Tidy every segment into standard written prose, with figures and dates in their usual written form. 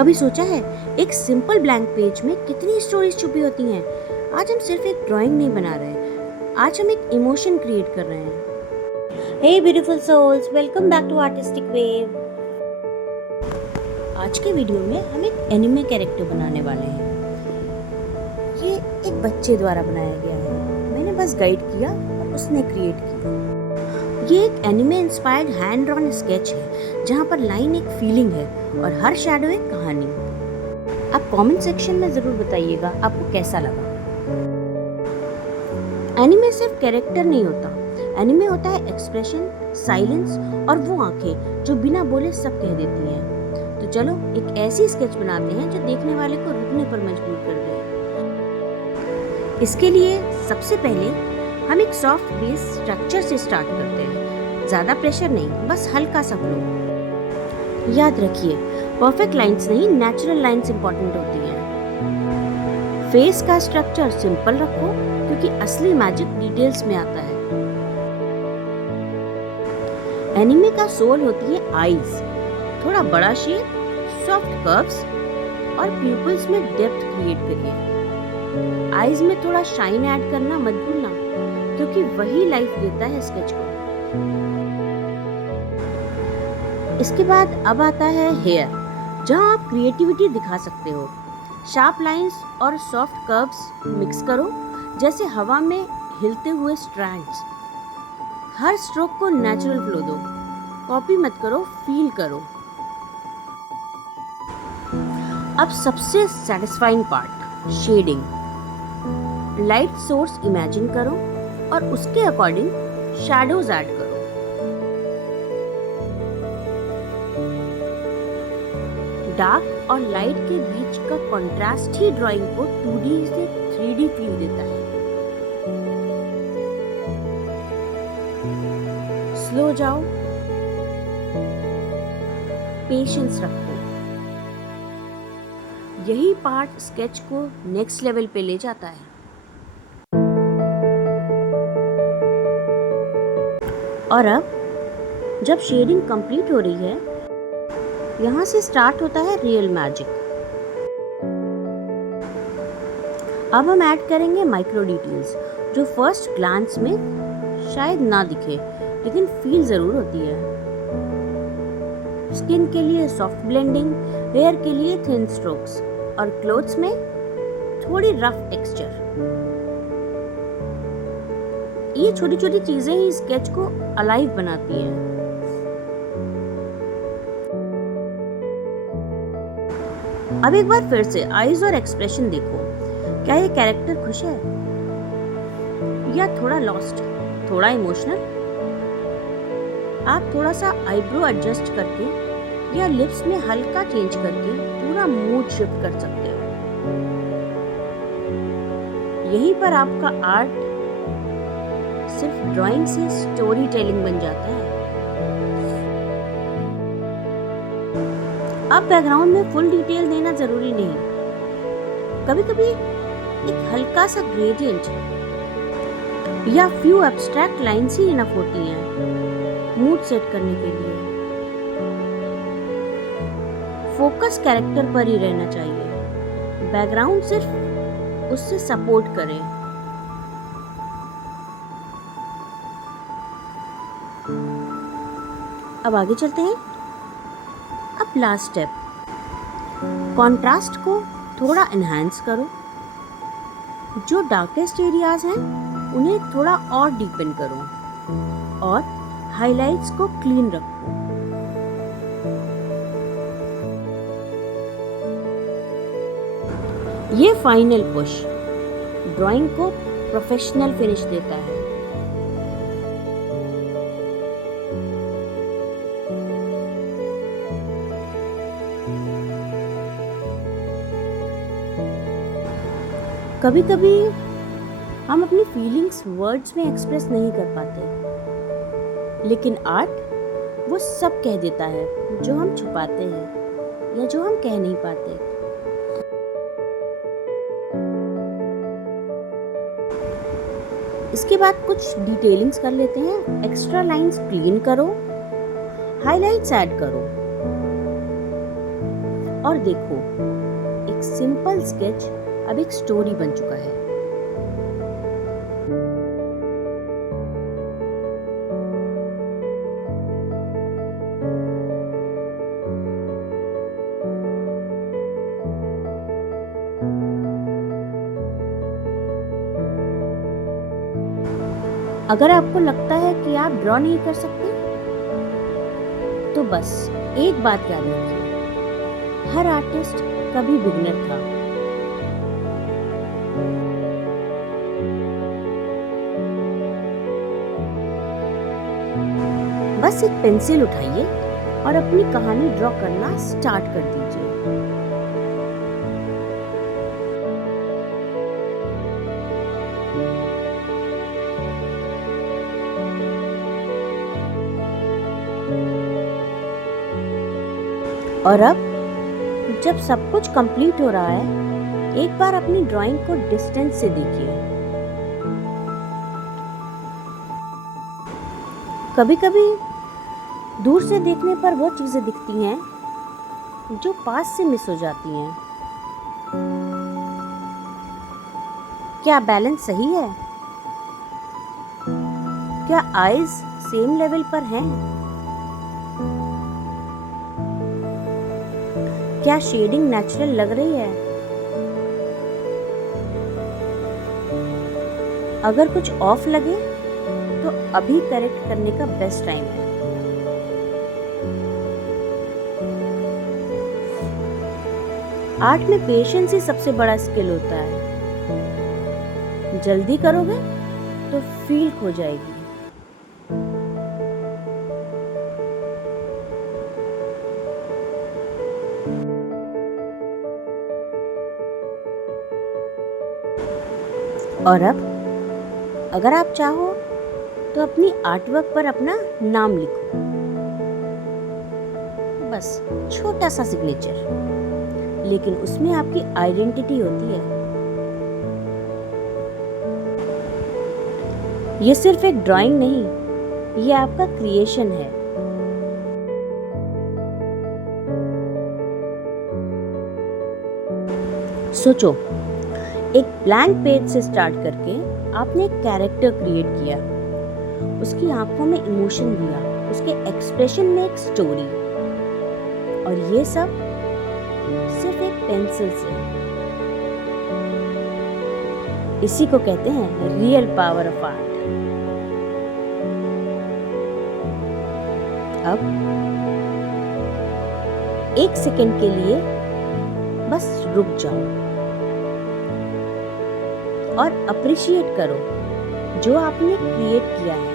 कभी सोचा है एक सिंपल ब्लैंक पेज में कितनी स्टोरीज छुपी होती हैं। आज हम सिर्फ एक ड्राइंग नहीं बना रहे, आज हम एक इमोशन क्रिएट कर रहे हैं। Hey beautiful souls, welcome back to artistic wave. आज के वीडियो में हम एक एनिमे कैरेक्टर बनाने वाले हैं। ये एक बच्चे द्वारा बनाया गया है, मैंने बस गाइड किया और उसने क्रिएट किया। ये एक anime inspired hand drawn sketch है जहाँ पर लाइन एक फीलिंग है और हर शैडो एक कहानी। आप कमेंट सेक्शन में जरूर बताइएगा आपको कैसा लगा। एनिमे सिर्फ कैरेक्टर नहीं होता, एनिमे होता है एक्सप्रेशन, साइलेंस और वो आंखें जो बिना बोले सब कह देती हैं। तो चलो एक ऐसी स्केच बनाते हैं जो देखने वाले को रुकने पर मजबूर कर दे। इसके लिए सबसे पहले हम एक सॉफ्ट बेस स्ट्रक्चर से स्टार्ट करते हैं। ज़्यादा प्रेशर नहीं, बस हल्का सा फ्लो। याद रखिए, परफेक्ट लाइंस नहीं, नेचुरल लाइंस इंपॉर्टेंट होती हैं। फेस का स्ट्रक्चर सिंपल रखो क्योंकि असली मैजिक डिटेल्स में आता है। एनिमे का सोल होती है आईज, थोड़ा बड़ा शेप, सॉफ्ट कर्व्स और प्यूपल्स में डेप्थ क्रिएट करिए। आईज में थोड़ा शाइन ऐड करना मत भूलना क्योंकि वही लाइफ देता है स्केच को। इसके बाद अब आता है हेयर, जहां आप क्रिएटिविटी दिखा सकते हो। शार्प लाइंस और सॉफ्ट कर्व्स मिक्स करो जैसे हवा में हिलते हुए स्ट्रैंड्स। हर स्ट्रोक को नेचुरल फ्लो दो, कॉपी मत करो, फील करो। अब सबसे satisfying part, shading. Light source imagine करो और उसके अकॉर्डिंग शैडोज ऐड करो। डार्क और लाइट के बीच का कंट्रास्ट ही ड्राइंग को 2D से 3D फील देता है। स्लो जाओ, पेशेंस रखो। यही पार्ट स्केच को नेक्स्ट लेवल पे ले जाता है। और अब जब शेडिंग कंप्लीट हो रही है, यहाँ से स्टार्ट होता है रियल मैजिक। अब हम ऐड करेंगे माइक्रो डिटेल्स जो फर्स्ट ग्लांस में शायद ना दिखे लेकिन फील जरूर होती है। स्किन के लिए सॉफ्ट ब्लेंडिंग, हेयर के लिए थिन स्ट्रोक्स और क्लोथ्स में थोड़ी रफ टेक्सचर। ये छोटी छोटी चीजें ही स्केच को अलाइव बनाती हैं। अब एक बार फिर से आईज और एक्सप्रेशन देखो। क्या ये कैरेक्टर खुश है या थोड़ा लॉस्ट, थोड़ा इमोशनल? आप थोड़ा सा आईब्रो एडजस्ट करके या लिप्स में हल्का चेंज करके पूरा मूड शिफ्ट कर सकते हो। यहीं पर आपका आर्ट सिर्फ ड्राइंग से स्टोरी टेलिंग बन जाता है। अब बैकग्राउंड में फुल डिटेल देना जरूरी नहीं, कभी कभी एक हल्का सा ग्रेडियंट या फ्यू एब्स्ट्रैक्ट लाइन्स ही इनफ होती हैं मूड सेट करने के लिए। फोकस कैरेक्टर पर ही रहना चाहिए, बैकग्राउंड सिर्फ उससे सपोर्ट करे। अब आगे चलते हैं। अब लास्ट स्टेप, कंट्रास्ट को थोड़ा एनहांस करो। जो डार्केस्ट एरियाज हैं उन्हें थोड़ा और डीपन करो और हाइलाइट्स को क्लीन रखो। ये फाइनल पुश ड्राइंग को प्रोफेशनल फिनिश देता है। कभी कभी हम अपनी फीलिंग्स वर्ड्स में एक्सप्रेस नहीं कर पाते, लेकिन आर्ट वो सब कह देता है जो हम छुपाते हैं या जो हम कह नहीं पाते। इसके बाद कुछ डिटेलिंग्स कर लेते हैं। एक्स्ट्रा लाइंस क्लीन करो, हाइलाइट्स ऐड करो और देखो, एक सिंपल स्केच अब एक स्टोरी बन चुका है। अगर आपको लगता है कि आप ड्रॉ नहीं कर सकते, तो बस एक बात याद रखिए, हर आर्टिस्ट कभी बिगिनर था। बस एक पेंसिल उठाइए और अपनी कहानी ड्रॉ करना स्टार्ट कर दीजिए। और अब जब सब कुछ कंप्लीट हो रहा है, एक बार अपनी ड्राइंग को डिस्टेंस से देखिए। कभी कभी दूर से देखने पर वो चीजें दिखती हैं जो पास से मिस हो जाती हैं। क्या बैलेंस सही है? क्या आईज सेम लेवल पर हैं? क्या शेडिंग नेचुरल लग रही है? अगर कुछ ऑफ लगे तो अभी करेक्ट करने का बेस्ट टाइम है। आर्ट में पेशेंस ही सबसे बड़ा स्किल होता है। जल्दी करोगे तो फील खो जाएगी। और अब अगर आप चाहो तो अपनी आर्टवर्क पर अपना नाम लिखो, बस छोटा सा सिग्नेचर, लेकिन उसमें आपकी आइडेंटिटी होती है। ये सिर्फ एक ड्राइंग नहीं, ये आपका क्रिएशन है। सोचो, एक ब्लैंक पेज से स्टार्ट करके आपने एक कैरेक्टर क्रिएट किया, उसकी आंखों में इमोशन दिया, उसके एक्सप्रेशन में एक स्टोरी, और ये सब सिर्फ एक पेंसिल से। इसी को कहते हैं रियल पावर ऑफ आर्ट। अब एक सेकंड के लिए बस रुक जाओ और अप्रिशिएट करो जो आपने क्रिएट किया है।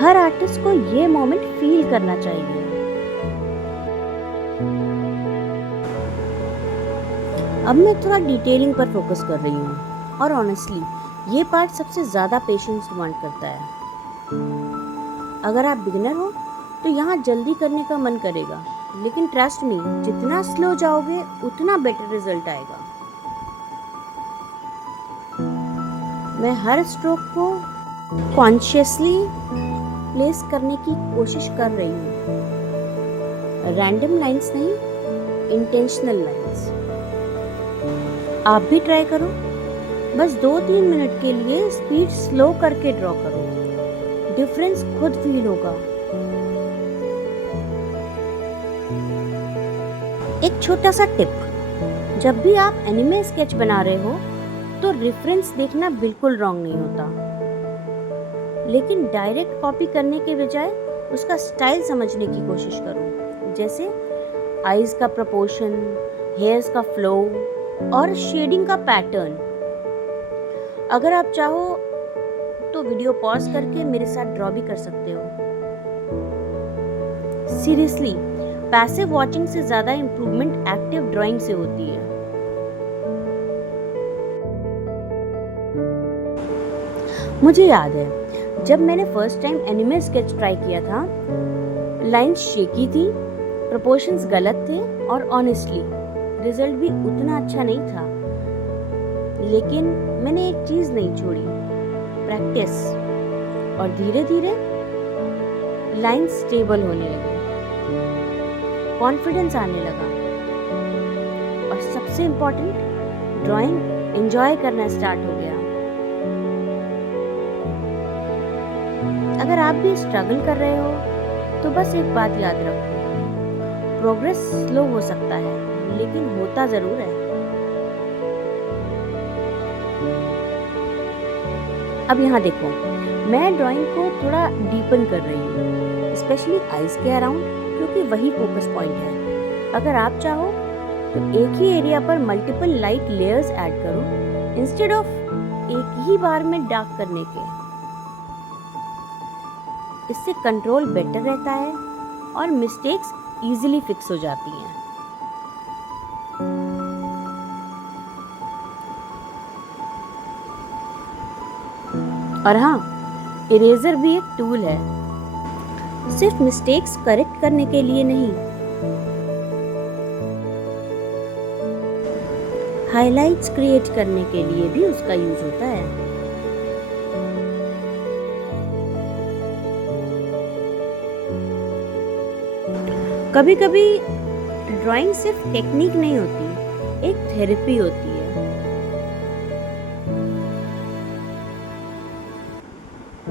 हर आर्टिस्ट को ये मोमेंट फील करना चाहिए। अब मैं थोड़ा डिटेलिंग पर फोकस कर रही हूँ, और ऑनेस्टली ये पार्ट सबसे ज़्यादा पेशेंस डिमांड करता है। अगर आप बिगिनर हो तो यहाँ जल्दी करने का मन करेगा, लेकिन ट्रस्ट मी, जितना स्लो जाओगे उतना बेटर रिजल्ट आएगा। मैं हर स्ट्रोक को कॉन्शियसली प्लेस करने की कोशिश कर रही हूँ। रैंडम लाइंस नहीं, इंटेंशनल लाइंस। आप भी ट्राई करो, बस 2-3 मिनट के लिए स्पीड स्लो करके ड्रॉ करो, डिफरेंस खुद फील होगा। एक छोटा सा टिप, जब भी आप एनिमे स्केच बना रहे हो तो रेफरेंस देखना बिल्कुल रॉन्ग नहीं होता, लेकिन डायरेक्ट कॉपी करने के बजाय उसका स्टाइल समझने की कोशिश करो। जैसे आईज का प्रोपोर्शन, हेयर्स का फ्लो और शेडिंग का पैटर्न। अगर आप चाहो तो वीडियो पॉज करके मेरे साथ ड्रॉ भी कर सकते हो। सीरियसली, पैसिव वॉचिंग से ज्यादा इंप्रूवमेंट एक्टिव ड्राइंग से होती है। मुझे याद है जब मैंने first time anime sketch try किया था, लाइंस शेकी थी, प्रोपोर्शंस गलत थे, और ऑनेस्टली रिजल्ट भी उतना अच्छा नहीं था। लेकिन मैंने एक चीज नहीं छोड़ी, प्रैक्टिस। और धीरे धीरे लाइन स्टेबल होने लगी, कॉन्फिडेंस आने लगा और सबसे इम्पोर्टेंट ड्राइंग एंजॉय करना स्टार्ट हो गया। अगर आप भी स्ट्रगल कर रहे हो तो बस एक बात याद रखो, प्रोग्रेस स्लो हो सकता है लेकिन होता जरूर है। अब यहाँ देखो, मैं ड्राइंग को थोड़ा डीपन कर रही हूँ, स्पेशली आईज के अराउंड, क्योंकि वही फोकस पॉइंट है। अगर आप चाहो तो एक ही एरिया पर मल्टीपल लाइट लेयर्स ऐड करो इंस्टेड ऑफ एक ही बार में डार्क करने के। इससे कंट्रोल बेटर रहता है और मिस्टेक्स इजीली फिक्स हो जाती हैं। और हाँ, इरेजर भी एक टूल है, सिर्फ मिस्टेक्स करेक्ट करने के लिए नहीं, हाइलाइट्स क्रिएट करने के लिए भी उसका यूज होता है। कभी कभी ड्राइंग सिर्फ टेक्निक नहीं होती, एक थेरेपी होती है।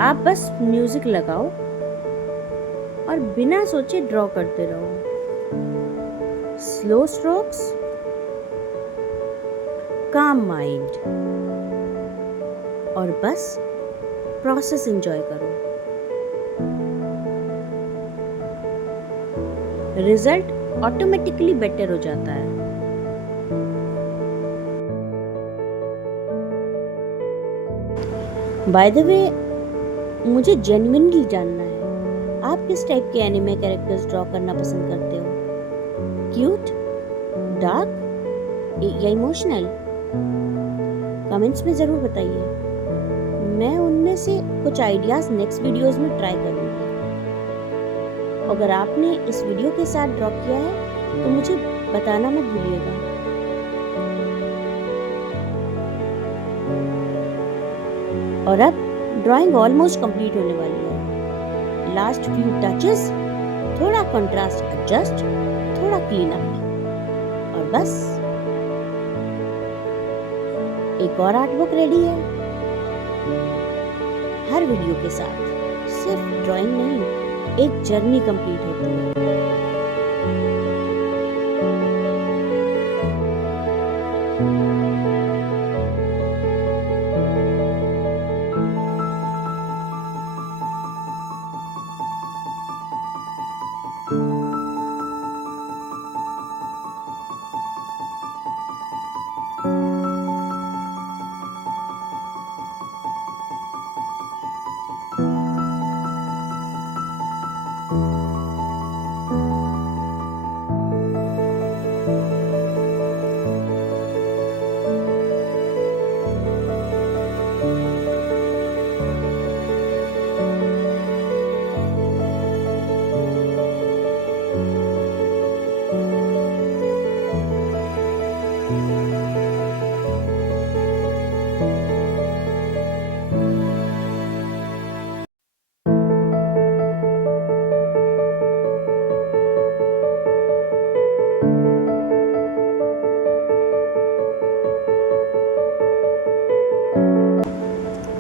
आप बस म्यूजिक लगाओ और बिना सोचे ड्रॉ करते रहो। स्लो स्ट्रोक्स, काम माइंड, और बस प्रोसेस एंजॉय करो। रिजल्ट ऑटोमेटिकली बेटर हो जाता है। बाय द वे, मुझे जेन्युइनली जानना है, आप किस टाइप के एनिमे कैरेक्टर्स ड्रॉ करना पसंद करते हो? क्यूट, डार्क या इमोशनल? कमेंट्स में ज़रूर बताइए। मैं उनमें से कुछ आइडियाज़ नेक्स्ट वीडियोस में ट्राई करूँगी। अगर आपने इस वीडियो के साथ ड्रॉ किया है तो मुझे बताना मत भूलिएगा। और अब ड्राइंग ऑलमोस्ट कंप्लीट होने वाली है। लास्ट फ्यू टचेस, थोड़ा कंट्रास्ट एडजस्ट, थोड़ा क्लीन अप, और बस एक और आर्टवर्क रेडी है। हर वीडियो के साथ सिर्फ ड्राइंग नहीं, एक जर्नी कंप्लीट होती है।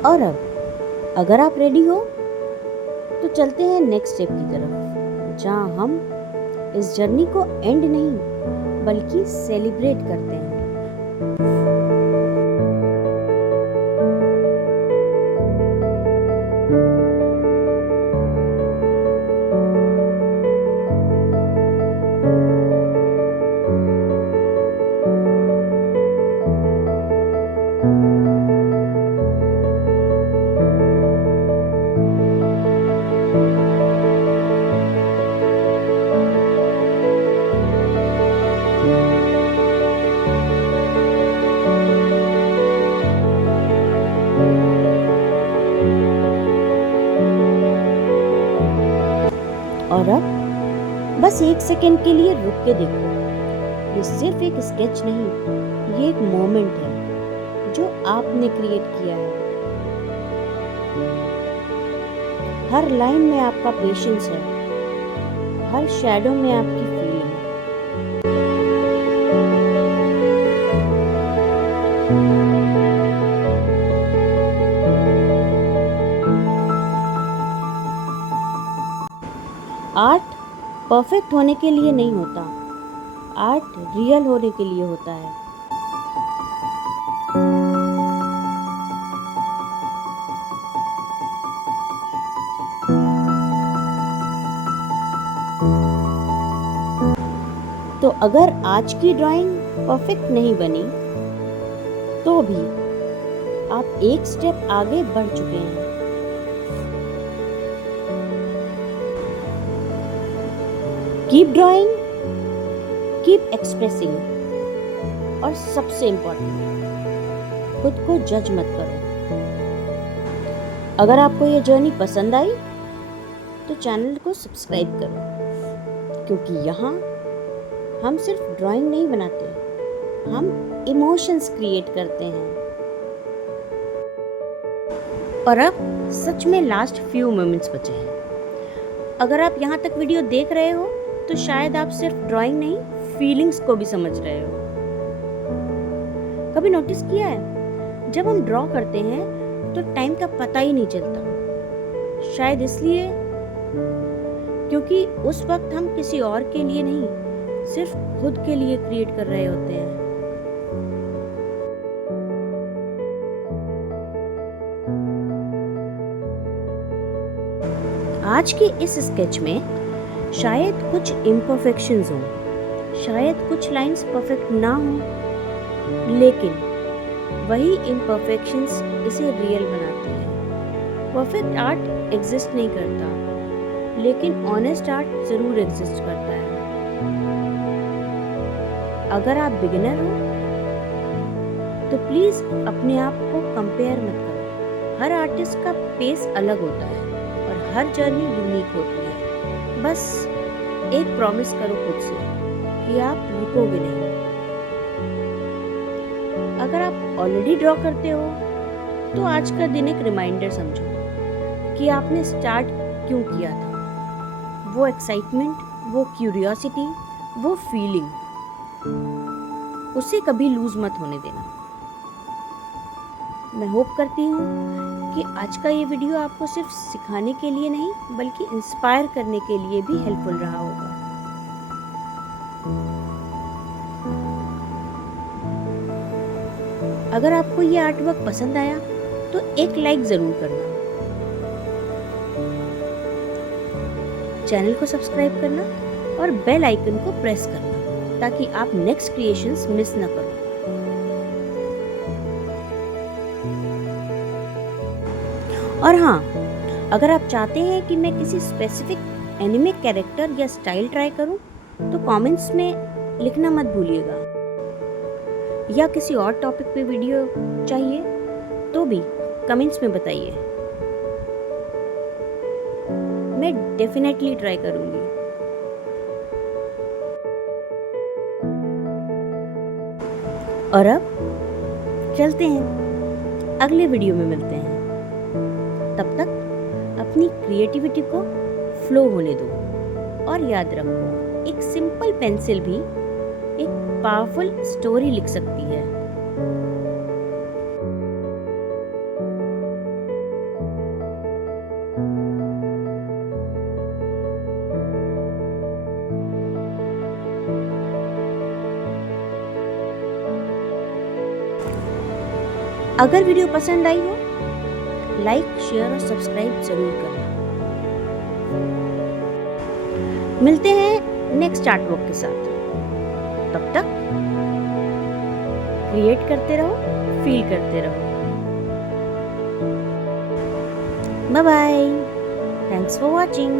और अब अगर आप रेडी हो तो चलते हैं नेक्स्ट स्टेप की तरफ, जहां हम इस जर्नी को एंड नहीं बल्कि सेलिब्रेट करते हैं। और अब बस एक सेकंड के लिए रुक के देखो, ये सिर्फ एक स्केच नहीं, ये एक मोमेंट है जो आपने क्रिएट किया है। हर लाइन में आपका पेशेंस है, हर शैडो में आपकी फीलिंग। आर्ट परफेक्ट होने के लिए नहीं होता, आर्ट रियल होने के लिए होता है। तो अगर आज की ड्राइंग परफेक्ट नहीं बनी तो भी आप एक स्टेप आगे बढ़ चुके हैं। कीप ड्राइंग, कीप एक्सप्रेसिंग, और सबसे इम्पोर्टेंट, खुद को जज मत करो। अगर आपको ये जर्नी पसंद आई तो चैनल को सब्सक्राइब करो, क्योंकि यहाँ हम सिर्फ ड्राइंग नहीं बनाते, हम इमोशंस क्रिएट करते हैं। और अब सच में लास्ट फ्यू मोमेंट्स बचे हैं। अगर आप यहाँ तक वीडियो देख रहे हो तो शायद आप सिर्फ ड्राइंग नहीं, फीलिंग्स को भी समझ रहे हो। कभी नोटिस किया है, जब हम ड्रॉ करते हैं तो टाइम का पता ही नहीं चलता। शायद इसलिए क्योंकि उस वक्त हम किसी और के लिए नहीं, सिर्फ खुद के लिए क्रिएट कर रहे होते हैं। आज के इस स्केच में शायद कुछ इम्परफेक्शंस हों, शायद कुछ लाइंस परफेक्ट ना हों, लेकिन वही इम्परफेक्शंस इसे रियल बनाती हैं। परफेक्ट आर्ट एग्जिस्ट नहीं करता, लेकिन ऑनेस्ट आर्ट जरूर एग्जिस्ट करता है। अगर आप बिगिनर हो तो प्लीज अपने आप को कंपेयर मत करो। हर आर्टिस्ट का पेस अलग होता है और हर जर्नी यूनिक होती है। बस एक प्रॉमिस करो खुद से कि आप रुकोगे नहीं। अगर आप ऑलरेडी ड्रॉ करते हो तो आज का दिन एक रिमाइंडर समझो कि आपने स्टार्ट क्यों किया था। वो एक्साइटमेंट, वो क्यूरियोसिटी, वो फीलिंग, उसे कभी लूज मत होने देना। मैं होप करती हूँ कि आज का ये वीडियो आपको सिर्फ सिखाने के लिए नहीं बल्कि इंस्पायर करने के लिए भी हेल्पफुल रहा होगा। अगर आपको ये आर्ट वर्क पसंद आया तो एक लाइक जरूर करना, चैनल को सब्सक्राइब करना और बेल आइकन को प्रेस करना ताकि आप नेक्स्ट क्रिएशंस मिस न करो। और हाँ, अगर आप चाहते हैं कि मैं किसी स्पेसिफिक एनिमे कैरेक्टर या स्टाइल ट्राई करूं तो कमेंट्स में लिखना मत भूलिएगा। या किसी और टॉपिक पे वीडियो चाहिए तो भी कमेंट्स में बताइए, मैं डेफिनेटली ट्राई करूंगी। और अब चलते हैं, अगले वीडियो में मिलते हैं। तब तक अपनी क्रिएटिविटी को फ्लो होने दो और याद रखो, एक सिंपल पेंसिल भी एक पावरफुल स्टोरी लिख सकती है। अगर वीडियो पसंद आई हो लाइक, शेयर और सब्सक्राइब जरूर करना। मिलते हैं नेक्स्ट आर्ट वर्क के साथ। तब तक क्रिएट करते रहो, फील करते रहो। Bye bye, thanks for watching.